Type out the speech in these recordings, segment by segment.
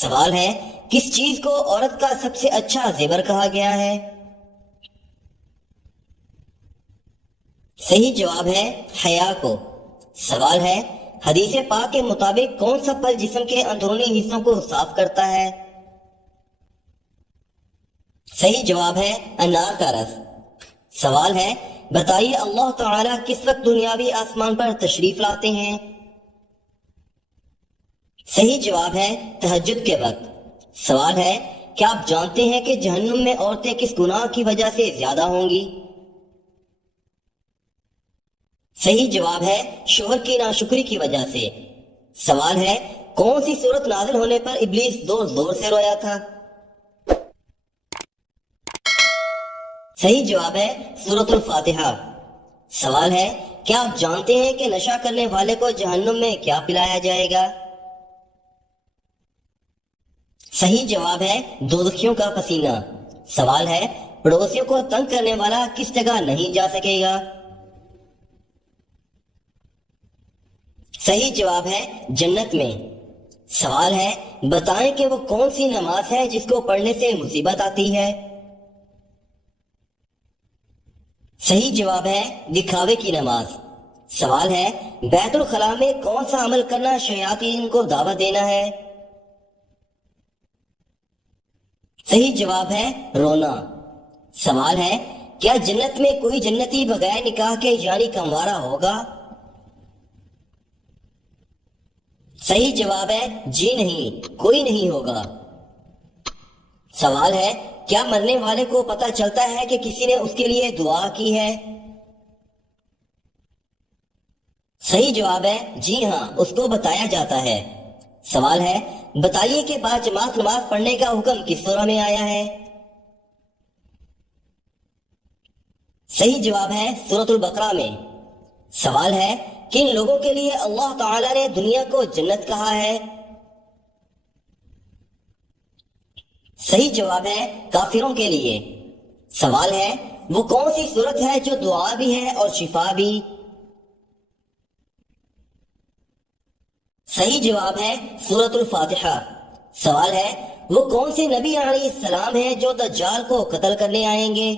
سوال ہے کس چیز کو عورت کا سب سے اچھا زیور کہا گیا ہے؟ صحیح جواب ہے حیا کو۔ سوال ہے حدیث پاک کے مطابق کون سا پھل جسم کے اندرونی حصوں کو صاف کرتا ہے؟ صحیح جواب ہے انار کا رس۔ سوال ہے بتائیے اللہ تعالیٰ کس وقت دنیاوی آسمان پر تشریف لاتے ہیں؟ صحیح جواب ہے تہجد کے وقت۔ سوال ہے کیا آپ جانتے ہیں کہ جہنم میں عورتیں کس گناہ کی وجہ سے زیادہ ہوں گی؟ صحیح جواب ہے شوہر کی ناشکری کی وجہ سے۔ سوال ہے کون سی سورت نازل ہونے پر ابلیس زور زور سے رویا تھا؟ صحیح جواب ہے سورۃ الفاتحہ۔ سوال ہے کیا آپ جانتے ہیں کہ نشہ کرنے والے کو جہنم میں کیا پلایا جائے گا؟ صحیح جواب ہے دوزخیوں کا پسینہ۔ سوال ہے پڑوسیوں کو تنگ کرنے والا کس جگہ نہیں جا سکے گا؟ صحیح جواب ہے جنت میں۔ سوال ہے بتائیں کہ وہ کون سی نماز ہے جس کو پڑھنے سے مصیبت آتی ہے؟ صحیح جواب ہے دکھاوے کی نماز۔ سوال ہے بیت الخلاء میں کون سا عمل کرنا شیاطین کو دعوت دینا ہے؟ صحیح جواب ہے رونا۔ سوال ہے کیا جنت میں کوئی جنتی بغیر نکاح کے یعنی کنوارا ہوگا؟ صحیح جواب ہے جی نہیں، کوئی نہیں ہوگا۔ سوال ہے کیا مرنے والے کو پتہ چلتا ہے کہ کسی نے اس کے لیے دعا کی ہے؟ صحیح جواب ہے جی ہاں، اس کو بتایا جاتا ہے۔ سوال ہے بتائیے کہ باجماعت نماز پڑھنے کا حکم کس سورہ میں آیا ہے؟ صحیح جواب ہے سورۃ البقرہ میں۔ سوال ہے کن لوگوں کے لیے اللہ تعالی نے دنیا کو جنت کہا ہے؟ صحیح جواب ہے کافروں کے لیے۔ سوال ہے وہ کون سی صورت ہے جو دعا بھی ہے اور شفا بھی؟ صحیح جواب ہے سورۃ الفاتحہ۔ سوال ہے وہ کون سے نبی علیہ السلام ہیں جو دجال کو قتل کرنے آئیں گے؟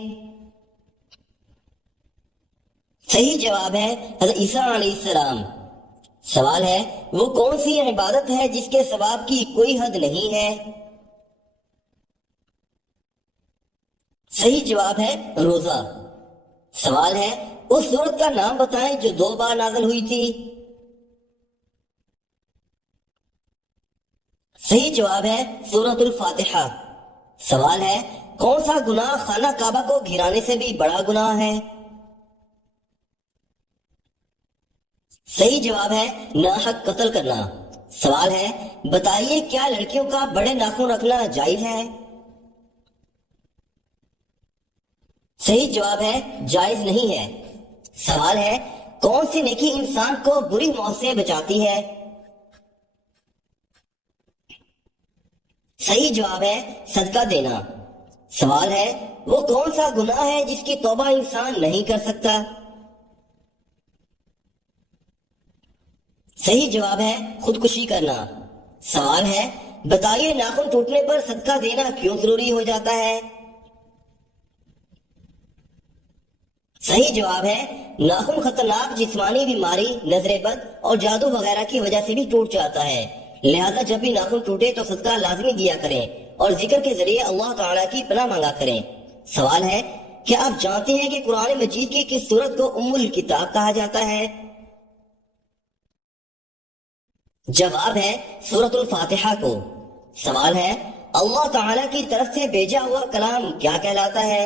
صحیح جواب ہے حضرت عیسیٰ علیہ السلام۔ سوال ہے وہ کون سی عبادت ہے جس کے ثواب کی کوئی حد نہیں ہے؟ صحیح جواب ہے روزہ۔ سوال ہے اس سورت کا نام بتائیں جو 2 بار نازل ہوئی تھی؟ صحیح جواب ہے سورۃ الفاتحہ۔ سوال ہے کون سا گناہ خانہ کعبہ کو گرانے سے بھی بڑا گناہ ہے؟ صحیح جواب ہے ناحق قتل کرنا۔ سوال ہے بتائیے کیا لڑکیوں کا بڑے ناخن رکھنا جائز ہے؟ صحیح جواب ہے جائز نہیں ہے۔ سوال ہے کون سی نیکی انسان کو بری موت سے بچاتی ہے؟ صحیح جواب ہے صدقہ دینا۔ سوال ہے وہ کون سا گناہ ہے جس کی توبہ انسان نہیں کر سکتا؟ صحیح جواب ہے خودکشی کرنا۔ سوال ہے بتائیے ناخن ٹوٹنے پر صدقہ دینا کیوں ضروری ہو جاتا ہے؟ صحیح جواب ہے ناخن خطرناک جسمانی بیماری، نظر بد اور جادو وغیرہ کی وجہ سے بھی ٹوٹ جاتا ہے، لہذا جب بھی ناخن ٹوٹے تو صدقہ لازمی دیا کریں اور ذکر کے ذریعے اللہ تعالیٰ کی پناہ مانگا کریں۔ سوال ہے کیا آپ جانتے ہیں کہ قرآن مجید کی کس سورت کو ام الکتاب کہا جاتا ہے؟ جواب ہے سورۃ الفاتحہ کو۔ سوال ہے اللہ تعالیٰ کی طرف سے بھیجا ہوا کلام کیا کہلاتا ہے؟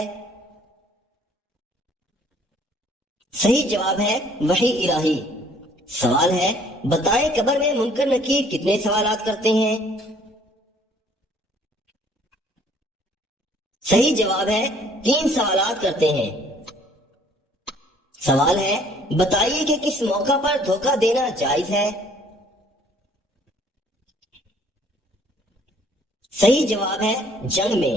صحیح جواب ہے وحی الہی۔ سوال ہے بتائیں قبر میں منکر نکیر کتنے سوالات کرتے ہیں؟ صحیح جواب ہے 3 سوالات کرتے ہیں۔ سوال ہے بتائیے کہ کس موقع پر دھوکہ دینا جائز ہے؟ صحیح جواب ہے جنگ میں۔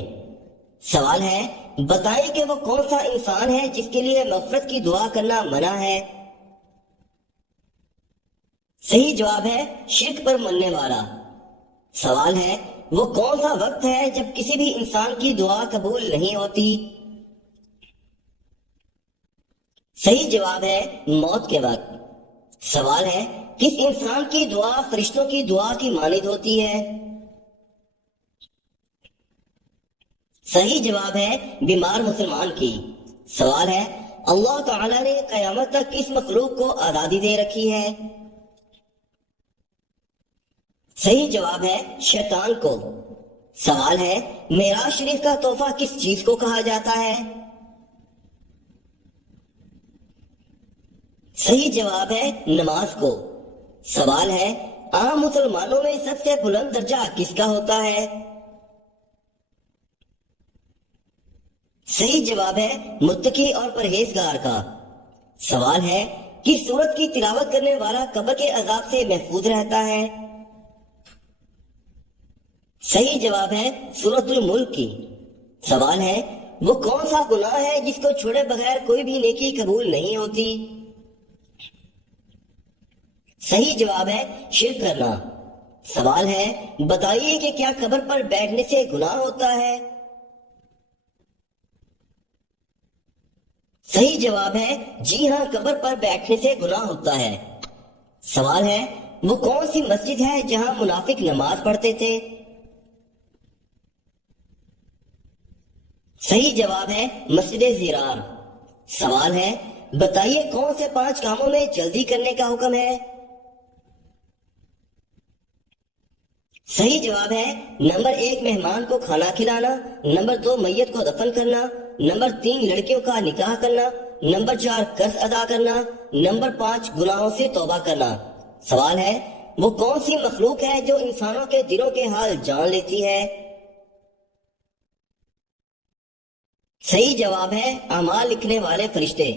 سوال ہے بتائیں کہ وہ کون سا انسان ہے جس کے لیے مغفرت کی دعا کرنا منع ہے؟ صحیح جواب ہے شرک پر مرنے والا۔ سوال ہے وہ کون سا وقت ہے جب کسی بھی انسان کی دعا قبول نہیں ہوتی؟ صحیح جواب ہے موت کے وقت۔ سوال ہے کس انسان کی دعا فرشتوں کی دعا کی مانند ہوتی ہے؟ صحیح جواب ہے بیمار مسلمان کی۔ سوال ہے اللہ تعالی نے قیامت تک کس مخلوق کو آزادی دے رکھی ہے؟ صحیح جواب ہے شیطان کو۔ سوال ہے معراج شریف کا تحفہ کس چیز کو کہا جاتا ہے؟ صحیح جواب ہے نماز کو۔ سوال ہے عام مسلمانوں میں سب سے بلند درجہ کس کا ہوتا ہے؟ صحیح جواب ہے متقی اور پرہیزگار کا۔ سوال ہے کس سورت کی تلاوت کرنے والا قبر کے عذاب سے محفوظ رہتا ہے؟ صحیح جواب ہے سورۃ الملک کی۔ سوال ہے وہ کون سا گناہ ہے جس کو چھوڑے بغیر کوئی بھی نیکی قبول نہیں ہوتی؟ صحیح جواب ہے شرک کرنا۔ سوال ہے بتائیے کہ کیا قبر پر بیٹھنے سے گناہ ہوتا ہے؟ صحیح جواب ہے جی ہاں، قبر پر بیٹھنے سے گناہ ہوتا ہے۔ سوال ہے وہ کون سی مسجد ہے جہاں منافق نماز پڑھتے تھے؟ صحیح جواب ہے مسجد زرار۔ سوال ہے بتائیے کون سے 5 کاموں میں جلدی کرنے کا حکم ہے؟ صحیح جواب ہے نمبر 1 مہمان کو کھانا کھلانا، نمبر 2 میت کو دفن کرنا، نمبر 3 لڑکیوں کا نکاح کرنا، نمبر 4 قرض ادا کرنا، نمبر 5 گناہوں سے توبہ کرنا۔ سوال ہے وہ کون سی مخلوق ہے جو انسانوں کے دلوں کے حال جان لیتی ہے؟ صحیح جواب ہے اعمال لکھنے والے فرشتے۔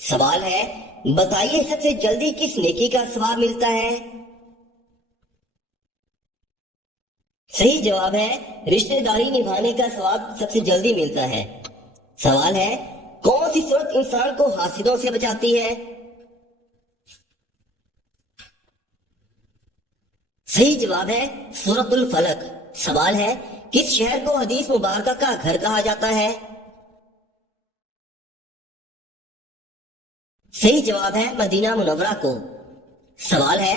سوال ہے بتائیے سب سے جلدی کس نیکی کا ثواب ملتا ہے؟ صحیح جواب ہے رشتہ داری نبھانے کا ثواب سب سے جلدی ملتا ہے۔ سوال ہے کون سی صورت انسان کو حاسدوں سے بچاتی ہے؟ صحیح جواب ہے سورۃ الفلق۔ سوال ہے کس شہر کو حدیث مبارکہ کا گھر کہا جاتا ہے؟ صحیح جواب ہے مدینہ منورہ کو۔ سوال ہے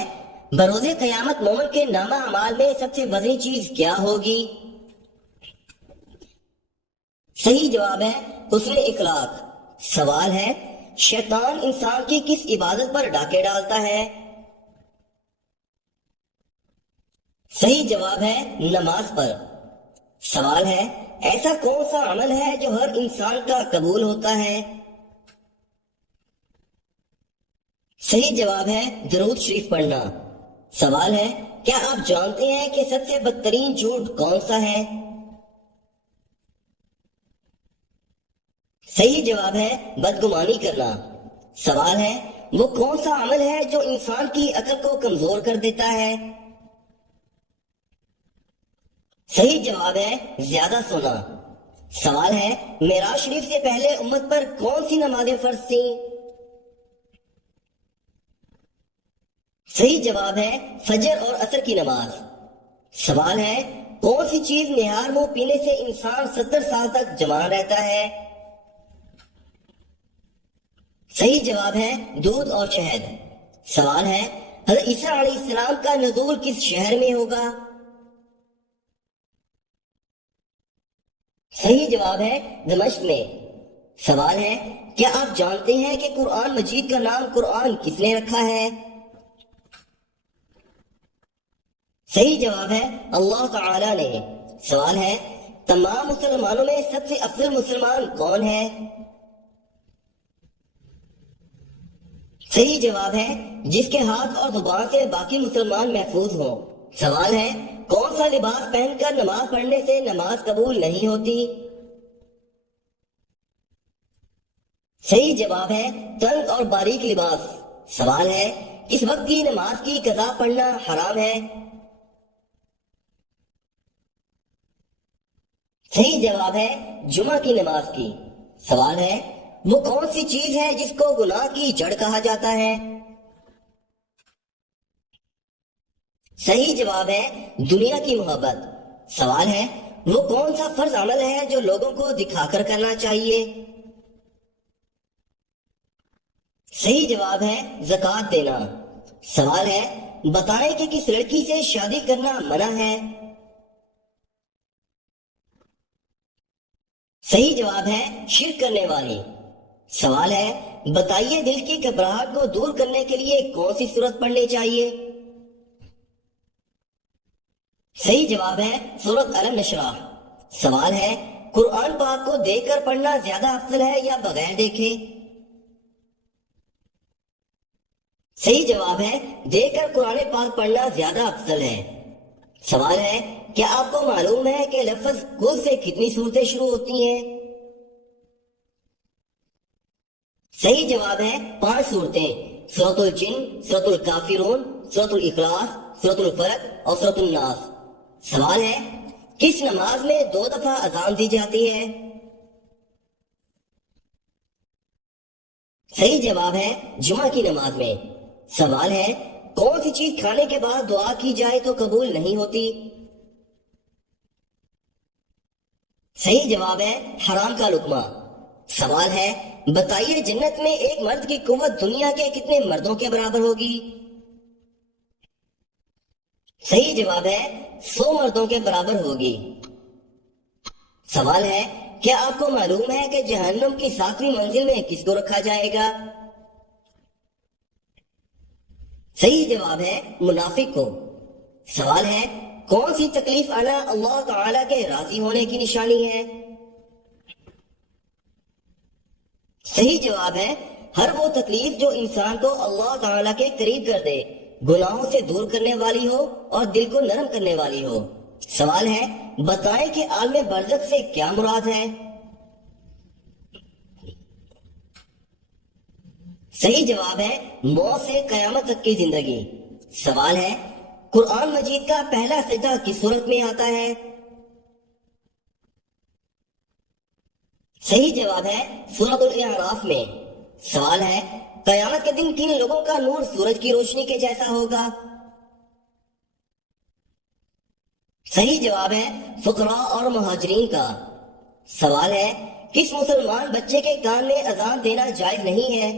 بروز قیامت مومن کے نامہ اعمال میں سب سے وزنی چیز کیا ہوگی؟ صحیح جواب ہے حسن اخلاق۔ سوال ہے شیطان انسان کی کس عبادت پر ڈاکے ڈالتا ہے؟ صحیح جواب ہے نماز پر۔ سوال ہے ایسا کون سا عمل ہے جو ہر انسان کا قبول ہوتا ہے؟ صحیح جواب ہے درود شریف پڑھنا۔ سوال ہے کیا آپ جانتے ہیں کہ سب سے بدترین جھوٹ کون سا ہے؟ صحیح جواب ہے بدگمانی کرنا۔ سوال ہے وہ کون سا عمل ہے جو انسان کی عقل کو کمزور کر دیتا ہے؟ صحیح جواب ہے زیادہ سونا۔ سوال ہے معراج شریف سے پہلے امت پر کون سی نمازیں فرض تھیں؟ صحیح جواب ہے فجر اور عصر کی نماز۔ سوال ہے کون سی چیز نہار منہ پینے سے انسان 70 سال تک جوان رہتا ہے؟ صحیح جواب ہے دودھ اور شہد۔ سوال ہے حضرت عیسیٰ علیہ السلام کا نزول کس شہر میں ہوگا؟ صحیح جواب ہے دمشق میں۔ سوال ہے کیا آپ جانتے ہیں کہ قرآن مجید کا نام قرآن کس نے رکھا ہے؟ صحیح جواب ہے اللہ تعالی نے۔ سوال ہے تمام مسلمانوں میں سب سے افضل مسلمان کون ہے؟ صحیح جواب ہے جس کے ہاتھ اور زبان سے باقی مسلمان محفوظ ہوں۔ سوال ہے کون سا لباس پہن کر نماز پڑھنے سے نماز قبول نہیں ہوتی؟ صحیح جواب ہے تنگ اور باریک لباس۔ سوال ہے اس وقت کی نماز کی قضا پڑھنا حرام ہے؟ صحیح جواب ہے جمعہ کی نماز کی۔ سوال ہے وہ کون سی چیز ہے جس کو گناہ کی جڑ کہا جاتا ہے؟ صحیح جواب ہے دنیا کی محبت۔ سوال ہے وہ کون سا فرض عمل ہے جو لوگوں کو دکھا کر کرنا چاہیے؟ صحیح جواب ہے زکوٰۃ دینا۔ سوال ہے بتائیں کہ کس لڑکی سے شادی کرنا منع ہے؟ صحیح جواب ہے شرک کرنے والی۔ سوال ہے بتائیے دل کی گھبراہٹ کو دور کرنے کے لیے کون سی سورت پڑھنی چاہیے؟ صحیح جواب ہے سورت الم نشرح۔ سوال ہے قرآن پاک کو دیکھ کر پڑھنا زیادہ افضل ہے یا بغیر دیکھے؟ صحیح جواب ہے دیکھ کر قرآن پاک پڑھنا زیادہ افضل ہے۔ سوال ہے کیا آپ کو معلوم ہے کہ لفظ کل سے کتنی صورتیں شروع ہوتی ہیں؟ صحیح جواب ہے 5 صورتیں، سورۃ الجن، سورۃ الکافرون، سورۃ الاخلاص، سورۃ الفلق اور سورۃ الناس۔ سوال ہے کس نماز میں 2 دفعہ اذان دی جاتی ہے؟ صحیح جواب ہے جمعہ کی نماز میں۔ سوال ہے کون سی چیز کھانے کے بعد دعا کی جائے تو قبول نہیں ہوتی؟ صحیح جواب ہے حرام کا لقمہ۔ سوال ہے بتائیے جنت میں ایک مرد کی قوت دنیا کے کتنے مردوں کے برابر ہوگی؟ صحیح جواب ہے 100 مردوں کے برابر ہوگی۔ سوال ہے کیا آپ کو معلوم ہے کہ جہنم کی 7ویں منزل میں کس کو رکھا جائے گا؟ صحیح جواب ہے منافق کو۔ سوال ہے کون سی تکلیف آنا اللہ تعالی کے راضی ہونے کی نشانی ہے؟ صحیح جواب ہے ہر وہ تکلیف جو انسان کو اللہ تعالی کے قریب کر دے، گناہوں سے دور کرنے والی ہو اور دل کو نرم کرنے والی ہو۔ سوال ہے بتائیں کہ عالم برزخ سے کیا مراد ہے؟ صحیح جواب ہے موت سے قیامت تک کی زندگی۔ سوال ہے قرآن مجید کا پہلا سجدہ کس صورت میں آتا ہے؟ صحیح جواب ہے سورۃ الاعراف میں۔ سوال ہے قیامت کے دن کن لوگوں کا نور سورج کی روشنی کے جیسا ہوگا؟ صحیح جواب ہے فقراء اور مہاجرین کا۔ سوال ہے کس مسلمان بچے کے کان میں اذان دینا جائز نہیں ہے؟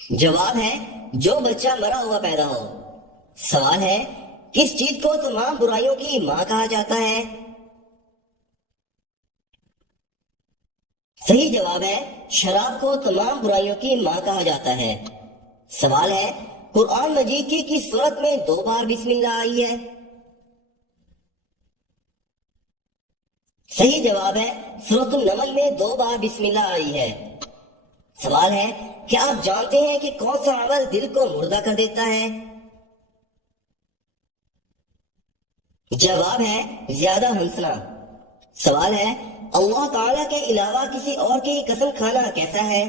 جواب ہے جو بچہ مرا ہوا پیدا ہو۔ سوال ہے کس چیز کو تمام برائیوں کی ماں کہا جاتا ہے؟ صحیح جواب ہے شراب کو تمام برائیوں کی ماں کہا جاتا ہے۔ سوال ہے قرآن مجید کی کس سورت میں 2 بار بسم اللہ آئی ہے؟ صحیح جواب ہے سورۃ النمل میں 2 بار بسم اللہ آئی ہے۔ سوال ہے کیا آپ جانتے ہیں کہ کون سا عمل دل کو مردہ کر دیتا ہے؟ جواب ہے زیادہ ہنسنا۔ سوال ہے اللہ تعالیٰ کے علاوہ کسی اور کی قسم کھانا کیسا ہے؟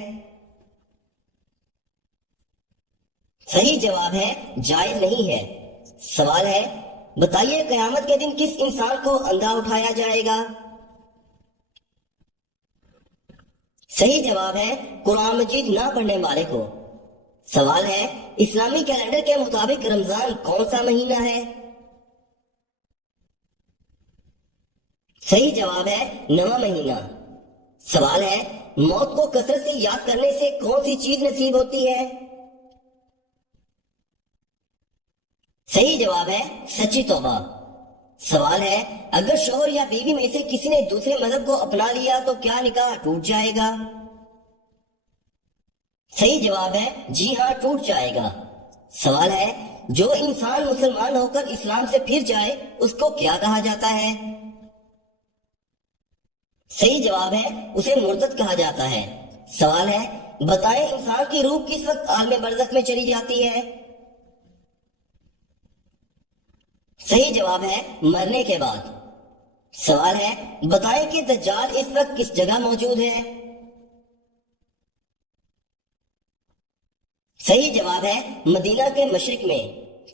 صحیح جواب ہے جائز نہیں ہے۔ سوال ہے بتائیے قیامت کے دن کس انسان کو اندھا اٹھایا جائے گا؟ صحیح جواب ہے قرآن مجید نہ پڑھنے والے کو۔ سوال ہے اسلامی کیلنڈر کے مطابق رمضان کون سا مہینہ ہے؟ صحیح جواب ہے 9واں مہینہ۔ سوال ہے موت کو کثرت سے یاد کرنے سے کون سی چیز نصیب ہوتی ہے؟ صحیح جواب ہے سچی توبہ۔ سوال ہے اگر شوہر یا بیوی میں سے کسی نے دوسرے مذہب کو اپنا لیا تو کیا نکاح ٹوٹ جائے گا؟ صحیح جواب ہے جی ہاں ٹوٹ جائے گا۔ سوال ہے جو انسان مسلمان ہو کر اسلام سے پھر جائے اس کو کیا کہا جاتا ہے؟ صحیح جواب ہے اسے مرتد کہا جاتا ہے۔ سوال ہے بتائیں انسان کی روح کس وقت عالم برزخ میں چلی جاتی ہے؟ صحیح جواب ہے مرنے کے بعد۔ سوال ہے بتائیں کہ دجال اس وقت کس جگہ موجود ہے؟ صحیح جواب ہے مدینہ کے مشرق میں۔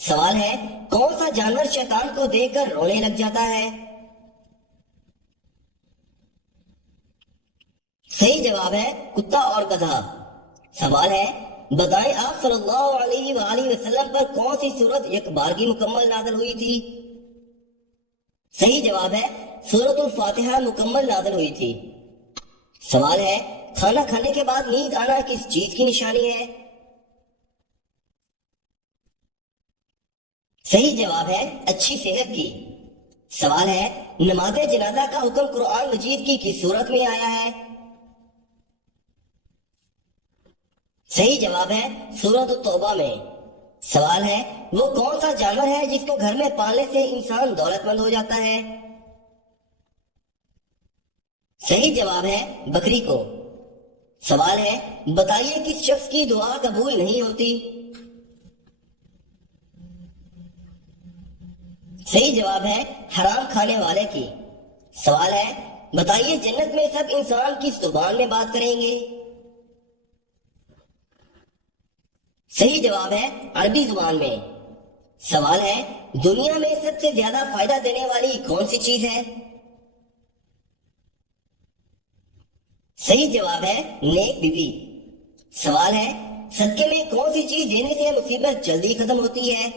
سوال ہے کون سا جانور شیطان کو دیکھ کر رونے لگ جاتا ہے؟ صحیح جواب ہے کتا اور گدھا۔ سوال ہے بتائیں آپ صلی اللہ علیہ وآلہ وسلم پر کون سی سورت ایک بارگی مکمل نازل ہوئی تھی؟ صحیح جواب ہے سورۃ الفاتحہ مکمل نازل ہوئی تھی۔ سوال ہے کھانا کھانے کے بعد نیند آنا کس چیز کی نشانی ہے؟ صحیح جواب ہے اچھی صحت کی۔ سوال ہے نماز جنازہ کا حکم قرآن مجید کی کس صورت میں آیا ہے؟ صحیح جواب ہے سورۃ التوبہ میں۔ سوال ہے وہ کون سا جانور ہے جس کو گھر میں پالنے سے انسان دولت مند ہو جاتا ہے؟ صحیح جواب ہے بکری کو۔ سوال ہے بتائیے کس شخص کی دعا قبول نہیں ہوتی؟ صحیح جواب ہے حرام کھانے والے کی۔ سوال ہے بتائیے جنت میں سب انسان کس زبان میں بات کریں گے؟ صحیح جواب ہے عربی زبان میں۔ سوال ہے دنیا میں سب سے زیادہ فائدہ دینے والی کون سی چیز ہے؟ صحیح جواب ہے نیک بیوی۔ سوال ہے صدقے میں کون سی چیز دینے سے مصیبت جلدی ختم ہوتی ہے؟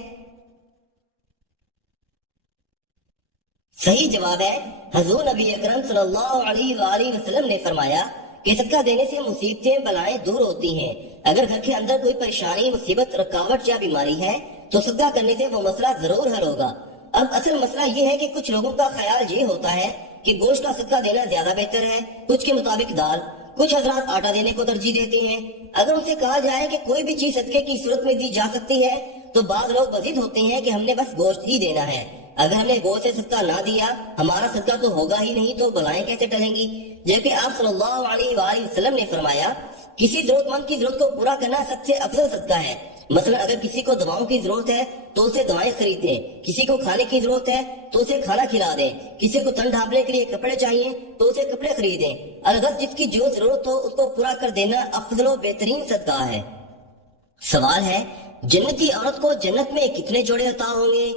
صحیح جواب ہے حضور نبی اکرم صلی اللہ علیہ وآلہ وسلم نے فرمایا کہ صدقہ دینے سے مصیبتیں بلائیں دور ہوتی ہیں۔ اگر گھر کے اندر کوئی پریشانی مصیبت رکاوٹ یا بیماری ہے تو صدقہ کرنے سے وہ مسئلہ ضرور حل ہوگا۔ اب اصل مسئلہ یہ ہے کہ کچھ لوگوں کا خیال یہ ہوتا ہے کہ گوشت کا صدقہ دینا زیادہ بہتر ہے، کچھ کے مطابق دال، کچھ حضرات آٹا دینے کو ترجیح دیتے ہیں۔ اگر ان سے کہا جائے کہ کوئی بھی چیز صدقے کی صورت میں دی جا سکتی ہے تو بعض لوگ بضد ہوتے ہیں کہ ہم نے بس گوشت ہی دینا ہے، اگر ہم نے گوشت سے صدقہ نہ دیا ہمارا صدقہ تو ہوگا ہی نہیں، تو بلائیں کیسے ٹلیں گی؟ جبکہ آپ صلی اللہ علیہ وآلہ وسلم نے فرمایا کسی ضرورت مند کی ضرورت کو پورا کرنا سب سے افضل صدقہ ہے۔ مثلا اگر کسی کو دواؤں کی ضرورت ہے تو اسے دوائیں خرید دیں، کسی کو کھانے کی ضرورت ہے تو اسے کھانا کھلا دیں، کسی کو تن ڈھانپنے کے لیے کپڑے چاہیے تو اسے کپڑے خریدیں۔ الغرض جس کی جو ضرورت ہو اس کو پورا کر دینا افضل و بہترین صدقہ ہے۔ سوال ہے جنتی عورت کو جنت میں کتنے جوڑے عطا ہوں گے؟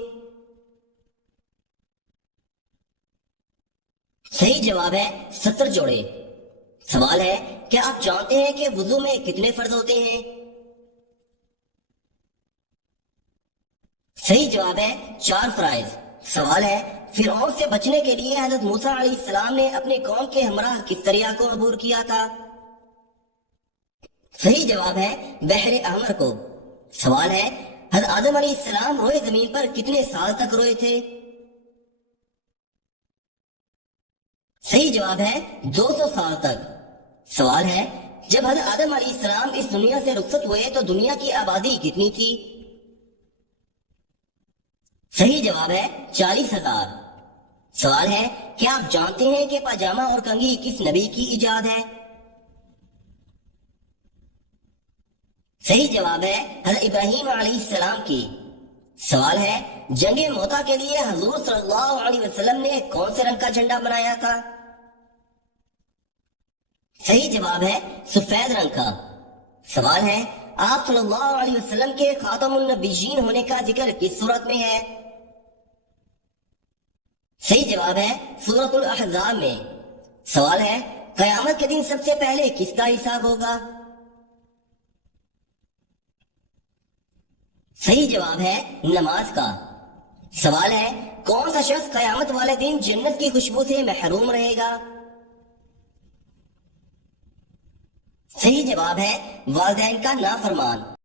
صحیح جواب ہے 70 جوڑے۔ سوال ہے کیا آپ جانتے ہیں کہ وضو میں کتنے فرض ہوتے ہیں؟ صحیح جواب ہے 4 فرائض۔ سوال ہے فرعون سے بچنے کے لیے حضرت موسیٰ علیہ السلام نے اپنی قوم کے ہمراہ کس دریا کو عبور کیا تھا؟ صحیح جواب ہے بحر احمر کو۔ سوال ہے حضرت آدم علیہ السلام روئے زمین پر کتنے سال تک روئے تھے؟ صحیح جواب ہے 200 سال تک۔ سوال ہے جب حضرت آدم علیہ السلام اس دنیا سے رخصت ہوئے تو دنیا کی آبادی کتنی تھی؟ صحیح جواب ہے 40,000۔ سوال ہے کیا آپ جانتے ہیں کہ پاجامہ اور کنگھی کس نبی کی ایجاد ہے؟ صحیح جواب ہے حضرت ابراہیم علیہ السلام کی۔ سوال ہے جنگ موتا کے لیے حضور صلی اللہ علیہ وسلم نے کون سے رنگ کا جھنڈا بنایا تھا؟ صحیح جواب ہے سفید رنگ کا۔ سوال ہے آپ صلی اللہ علیہ وسلم کے خاتم النبیین ہونے کا ذکر کس سورت میں ہے؟ صحیح جواب ہے سورۃ الاحزاب میں۔ سوال ہے قیامت کے دن سب سے پہلے کس کا حساب ہوگا؟ صحیح جواب ہے نماز کا۔ سوال ہے کون سا شخص قیامت والے دن جنت کی خوشبو سے محروم رہے گا؟ صحیح جواب ہے والدین کا نافرمان۔